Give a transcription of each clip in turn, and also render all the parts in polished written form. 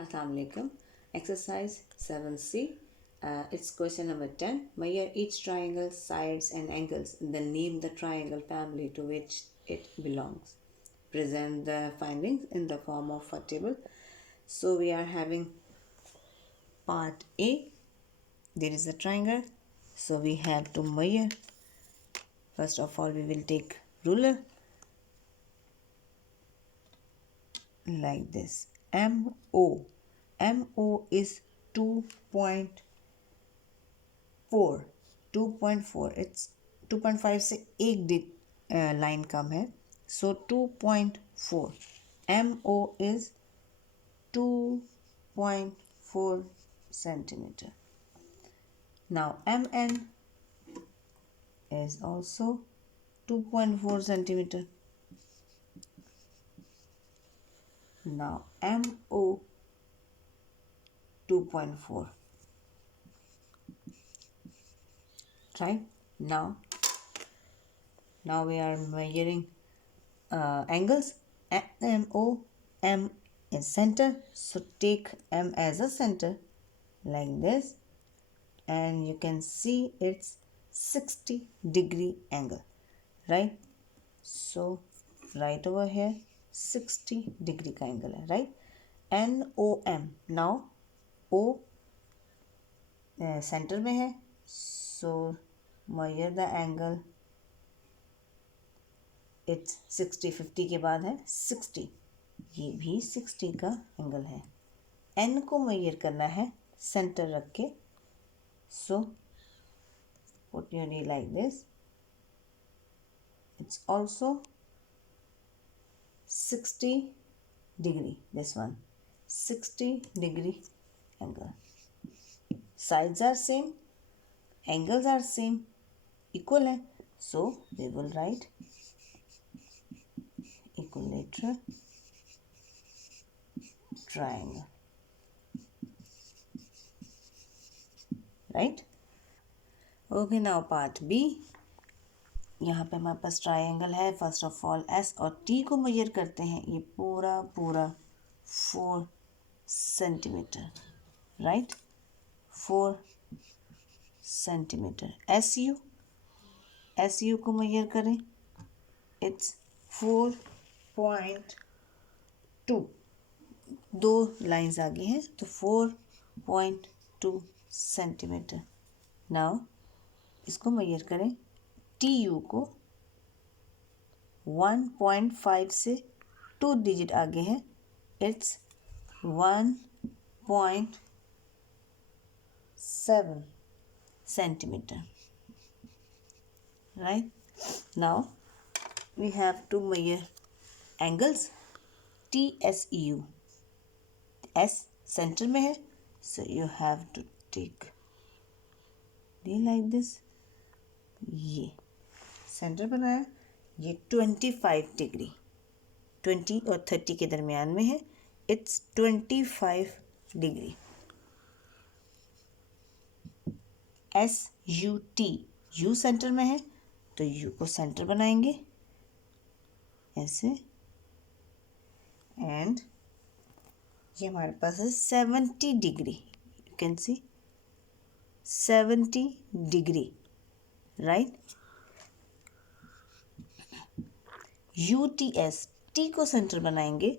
Assalamu alaikum. Exercise 7C. It's question number 10. Measure each triangle, sides, and angles, then name the triangle family to which it belongs. Present the findings in the form of a table. So we are having part A. There is a triangle. So we have to measure. First of all, we will take ruler like this. MO. MO is 2.4. 2.4. It's 2.5 से एक line कम है. So 2.4. MO is 2.4 centimeter. Now MN is also 2.4 centimeter. Now MO 2.4. Right? Now we are measuring angles. MO, M is center, so take M as a center like this, and you can see it's 60-degree angle, right? So right over here 60-degree का angle है, right? NOM. Now O center में है, so measure the angle. It's 60. 50 के बाद है 60. ये भी 60 का एंगल है. N को मेजर करना है सेंटर रख के. So put your D like this. It's also 60 degree. This one 60 degree angle. Sides are same, angles are same, equal है. So we will write equilateral triangle, right? Okay, now part B. यहाँ पे हमारे पास triangle है. First of all S और T को major करते हैं. ये पूरा 4 सेंटीमीटर, राइट? 4 सेंटीमीटर. SU को मेजर करें. इट्स 4.2. दो लाइंस आगे हैं तो 4.2 सेंटीमीटर. नाउ इसको मेजर करें. TU को 1.5 से 2 डिजिट आगे है. It's 1.7 centimeter, right? Now we have to measure angles. TSU. S center में है, so you have to take D like this. ये सेंटर बनाया. ये 25 डिग्री, 20 और 30 के दरमियान में है. It's 25 degree. SUT. U centre में है तो U को सेंटर बनाएंगे ऐसे. एंड ये हमारे पास है 70 degree. You can see 70 degree, right? UTS. T को सेंटर बनाएंगे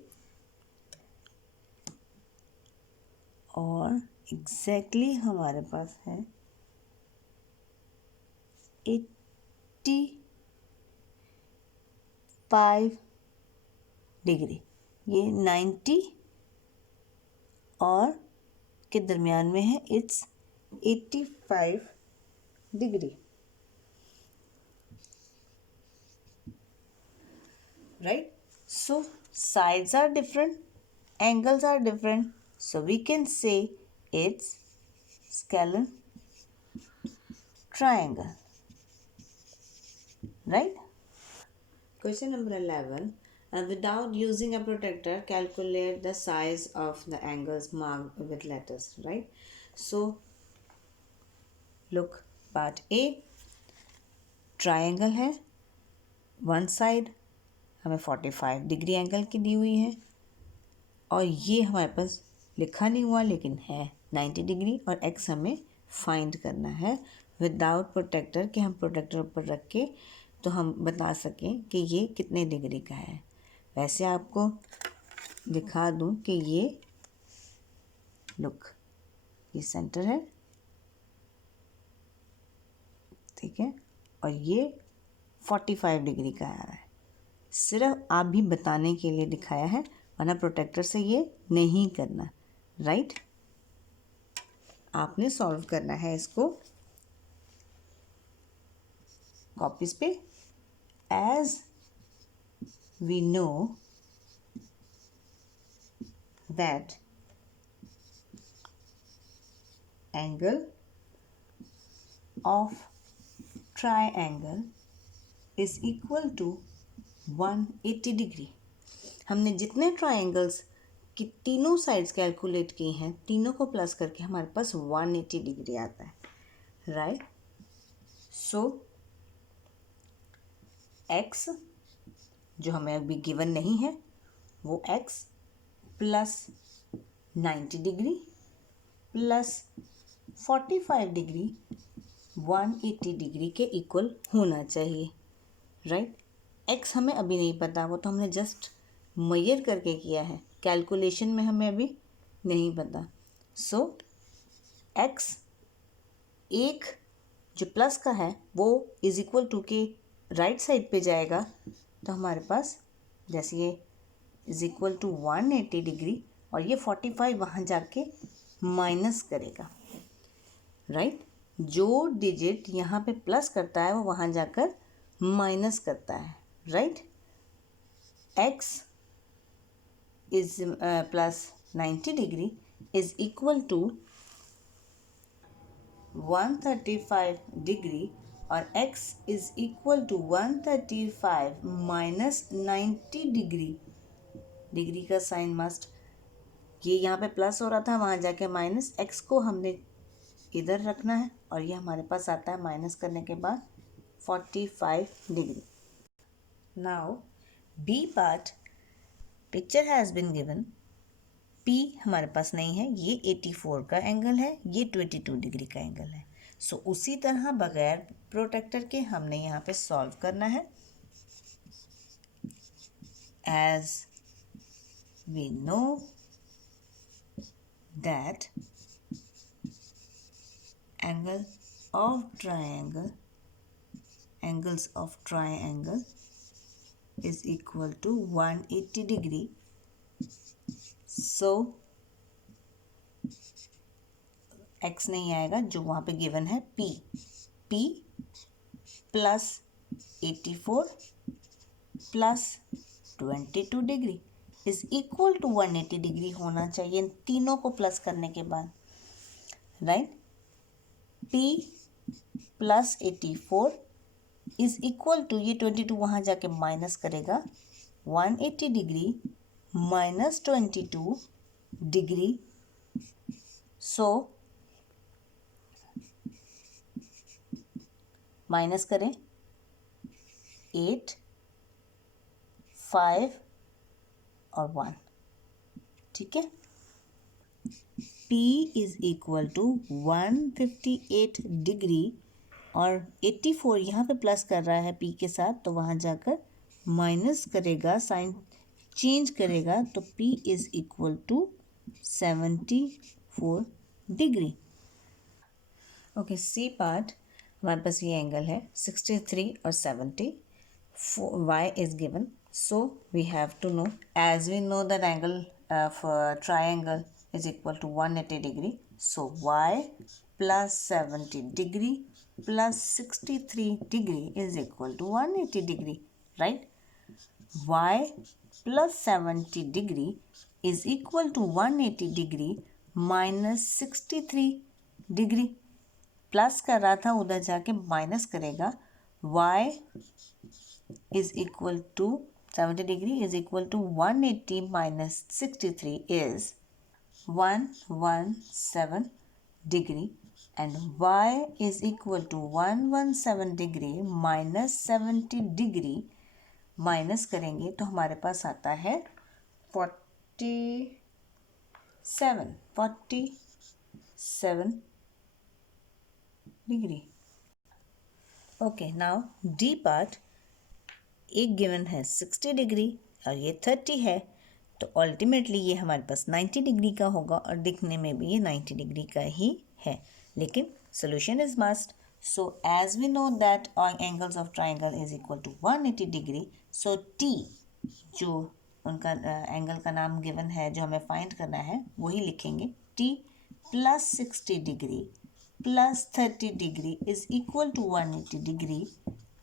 और एग्जैक्टली हमारे पास है 85 डिग्री. ये 90 और के दरमियान में है. It's 85 degree, right? So sides are different, angles are different, so we can say it's scalar triangle, right? Question number 11. Without using a protractor, calculate the size of the angles marked with letters, right? So look, part A. Triangle है. One side हमें 45 degree angle की दी हुई है और ये हमारे पास लिखा नहीं हुआ लेकिन है 90 डिग्री, और x हमें फाइंड करना है विदाउट प्रोटेक्टर, कि हम प्रोटेक्टर ऊपर रख के तो हम बता सकें कि ये कितने डिग्री का है। वैसे आपको दिखा दूं कि ये लुक, ये सेंटर है, ठीक है, और ये 45 डिग्री का आ रहा है। सिर्फ आप भी बताने के लिए दिखाया है, वरना प्रोटेक्टर से ये नहीं करना, राइट। आपने सॉल्व करना है इसको कॉपीज पे। As we know that angle of triangle is equal to 180 degree. हमने जितने ट्रायंगल्स की तीनों साइड्स कैलकुलेट की हैं, तीनों को प्लस करके हमारे पास 180 डिग्री आता है, राइट। सो x जो हमें अभी गिवन नहीं है वो x plus 90 degree plus 45 degree 180 degree के इक्वल होना चाहिए, राइट। x हमें अभी नहीं पता, वो तो हमने जस्ट मेजर करके किया है, कैलकुलेशन में हमें अभी नहीं पता। सो x एक जो प्लस का है वो इज इक्वल टू के राइट साइड पे जाएगा, तो हमारे पास जैसे ये इज इक्वल टू 180 डिग्री और ये 45 वहाँ जाके माइनस करेगा, राइट। जो डिजिट यहाँ पे प्लस करता है वो वहाँ जाकर माइनस करता है, right. x is plus 90 degree is equal to 135 degree और x is equal to 135 minus 90 degree. Degree का साइन मस्ट, ये यहाँ पे प्लस हो रहा था वहाँ जाके माइनस, x को हमने इधर रखना है और ये हमारे पास आता है माइनस करने के बाद 45 degree. Now B part, picture has been given, P हमारे पास नहीं है, ये 84 का एंगल है, ये 22 डिग्री का एंगल है। सो उसी तरह बगैर प्रोटेक्टर के हमने यहाँ पे सॉल्व करना है। As we know that angle of triangle, angles of triangle is equal to 180 degree. So x नहीं आएगा, जो वहाँ पे गिवन है p plus 84 plus 22 degree is equal to 180 degree होना चाहिए तीनों को प्लस करने के बाद, right. p plus 84 is equal to, ये 22 वहाँ जाके माइनस करेगा, 180 degree minus 22 degree. So minus करें 8, 5 और 1, ठीक है। P is equal to 158 degree और 84 यहाँ पे प्लस कर रहा है P के साथ, तो वहाँ जाकर माइनस करेगा, साइन चेंज करेगा, तो P is equal to 74 degree. Okay, C part, हमारे पास ये एंगल है 63 और 70, y is given, so we have to know, as we know that angle of triangle is equal to 180 degree, so y plus 70 degree plus 63 degree is equal to 180 degree, right? y plus 70 degree is equal to 180 degree minus 63 degree. Plus कर रहा था, उधर जाके minus करेगा, y is equal to 70 degree is equal to 180 minus 63 is 117 degree. And y is equal to 117 degree minus 70 degree, minus करेंगे तो हमारे पास आता है 47 47 degree. Okay, now D part, एक गिवन है 60 डिग्री और ये 30 है, तो अल्टीमेटली ये हमारे पास 90 डिग्री का होगा और दिखने में भी ये 90 डिग्री का ही है, लेकिन solution is must. So as we know that angles of triangle is equal to 180 degree. So T जो उनका एंगल का नाम गिवन है जो हमें फाइंड करना है वही लिखेंगे. T plus 60 degree plus 30 degree is equal to 180 degree,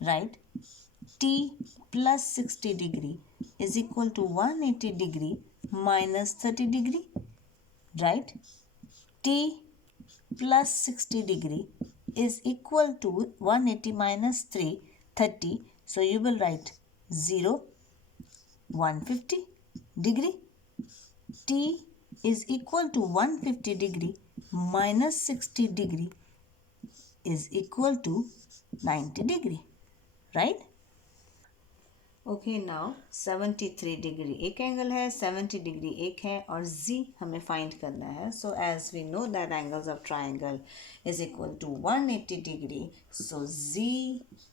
right. T plus 60 degree is equal to 180 degree minus 30 degree, right. T plus 60 degree is equal to 180 minus 30. So you will write 0, 150 degree. T is equal to 150 degree minus 60 degree is equal to 90 degree, right. Okay, now 73 degree एक angle है, 70 degree एक है और z हमें find करना है. So as we know that angles of triangle is equal to 180 degree. So z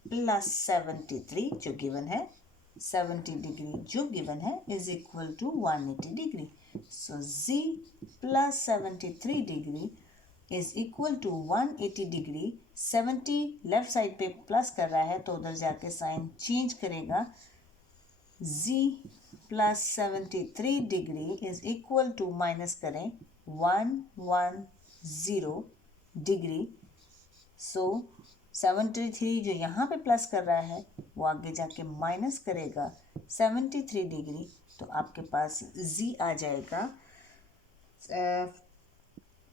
plus 73 जो given है, 70 डिग्री जो गिवन है is equal to 180 degree. So z plus 73 degree is equal to 180 degree. 70 left side पे plus कर रहा है तो उधर जाके साइन चेंज करेगा. z plus 73 degree is equal to minus करें 110 डिग्री. सो 73 जो यहाँ पे प्लस कर रहा है वो आगे जाके माइनस करेगा 73 डिग्री. तो आपके पास z आ जाएगा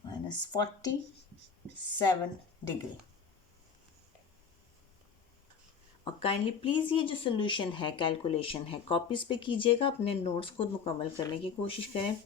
माइनस 47 डिग्री. और काइंडली प्लीज़ ये जो सोल्यूशन है, कैलकुलेशन है, कॉपीज़ पे कीजिएगा, अपने नोट्स खुद मुकम्मल करने की कोशिश करें.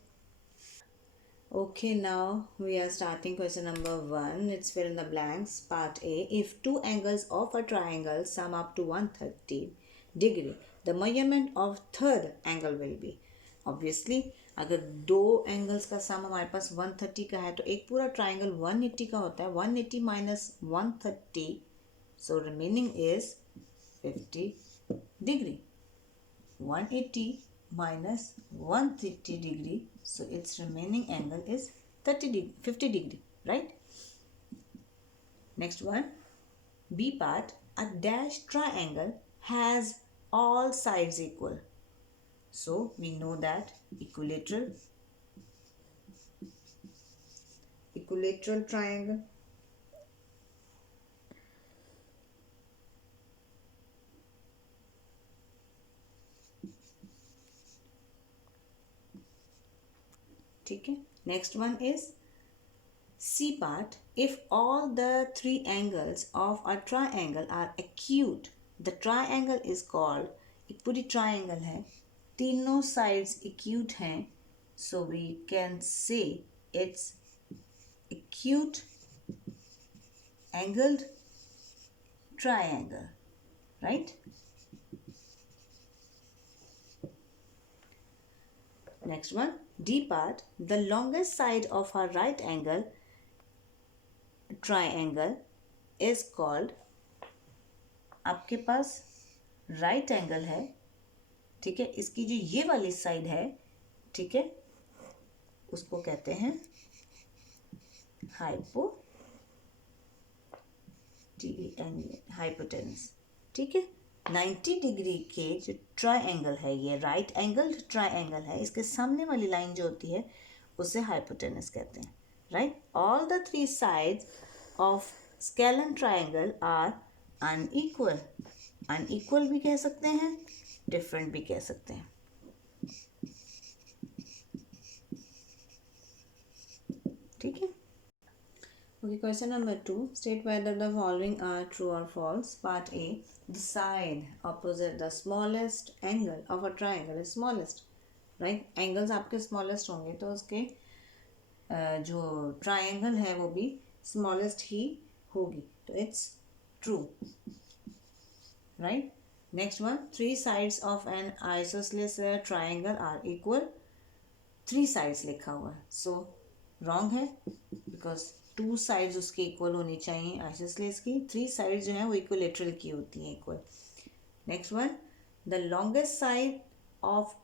Okay, now we are starting question number 1. It's fill in the blanks. Part A. If two angles of a triangle sum up to 130 degree the measurement of third angle will be. Obviously अगर दो angles का सम हमारे पास 130 का है तो एक पूरा triangle 180 का होता है. 180 minus 130, so remaining is 50 degree. 180 minus 130 degree, so its remaining angle is 50 degree, right. Next one, B part. A dash triangle has all sides equal. So we know that equilateral triangle. ठीक है. Next one is C part. If all the three angles of a triangle are acute, the triangle is called. एक पूरी triangle है, तीनों sides acute हैं, so we can say it's acute angled triangle, right. Next one, D part. The longest side of a right angle triangle is called. आपके पास right angle है, ठीक है, इसकी जो ये वाली साइड है, ठीक है, उसको कहते हैं हाइपोटेनस, ठीक है. 90 डिग्री के जो ट्राइंगल है, ये राइट एंगल्ड ट्राइंगल है, इसके सामने वाली लाइन जो होती है उसे हाइपोटेनस कहते हैं, right. All the three sides of scalene triangle are unequal. Unequal भी कह सकते हैं, डिफरेंट भी कह सकते हैं, ठीक है. Okay, question number 2. State whether the following are true or false. Part A. The side opposite the smallest angle of a triangle is smallest. Right? Angles आपके smallest होंगे तो उसके जो triangle है वो भी smallest ही होगी. तो it's true. Right? Next one. Three sides of an isosceles triangle are equal. 3 sides लिखा हुआ है, सो रॉन्ग है बिकॉज 2 साइड्स उसके इक्वल होनी चाहिए आइसोसेलेस की. 3 साइड्स जो हैं वो इक्विलेटरल की होती हैं, equal. Next one, the longest side of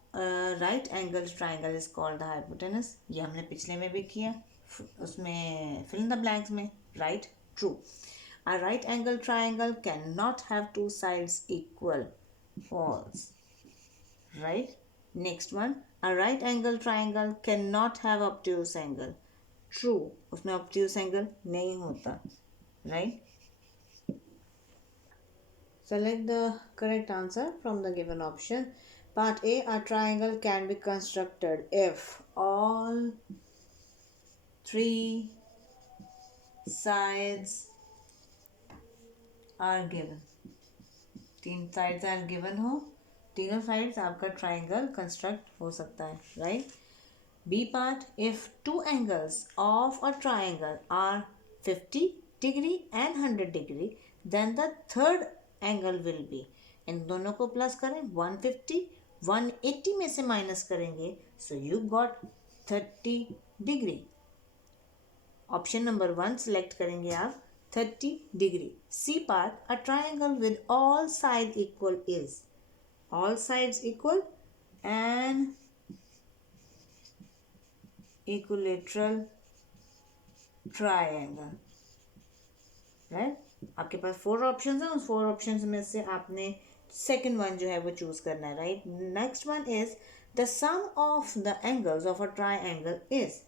right angle triangle is called the hypotenuse. ये हमने पिछले में भी किया, उसमें फिल इन द ब्लैंक्स में. Right, true. A right angle triangle cannot have 2 sides equal. False. Right? Next one. A right angle triangle cannot have obtuse angle. True. उसमें obtuse angle नहीं होता. Right? Select the correct answer from the given option. Part A. A triangle can be constructed if all 3 sides are given. 3 sides are given हो, तीनों sides आपका triangle construct हो सकता है. Right. B part, if 2 angles of a triangle are 50 degree and 100 degree then the third angle will be. इन दोनों को plus करें, 150 180 में से माइनस करेंगे, so you got 30 degree. Option number 1 select करेंगे आप, 30 degree. C part, a triangle with all sides equal is. All sides equal and equilateral triangle. Right? आपके पास 4 ऑप्शंस हैं, उस 4 ऑप्शंस में से आपने सेकंड वन जो है वो चूज करना है. Right. Next one is the sum of the angles of a triangle is.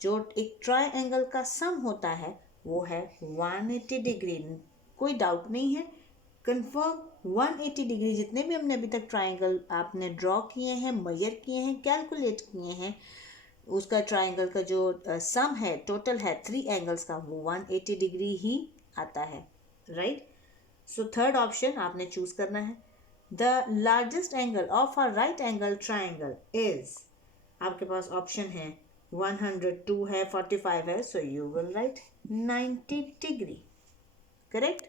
जो एक ट्राइंगल का सम होता है वो है 180 डिग्री. कोई डाउट नहीं है, कंफर्म. 180 डिग्री जितने भी हमने अभी तक ट्राइंगल आपने ड्रॉ किए हैं, मेजर किए हैं, कैलकुलेट किए हैं, उसका ट्राइंगल का जो सम है, टोटल है 3 एंगल्स का, वो 180 डिग्री ही आता है. राइट. सो थर्ड ऑप्शन आपने चूज करना है. The largest angle of a right angle triangle is. आपके पास ऑप्शन है 102 है, 45 है, so you will write 90 degree. Correct.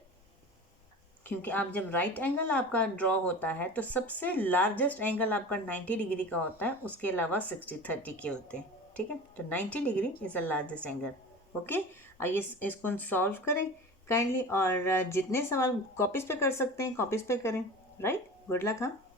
क्योंकि आप जब राइट एंगल आपका ड्रॉ होता है तो सबसे लार्जेस्ट एंगल आपका 90 डिग्री का होता है, उसके अलावा 60-30 के होते हैं. ठीक है, तो 90 degree is the largest angle. Okay, आइए इसको सॉल्व करें काइंडली, और जितने सवाल कॉपीज पे कर सकते हैं कॉपीज पे करें. राइट. Good luck. हाँ.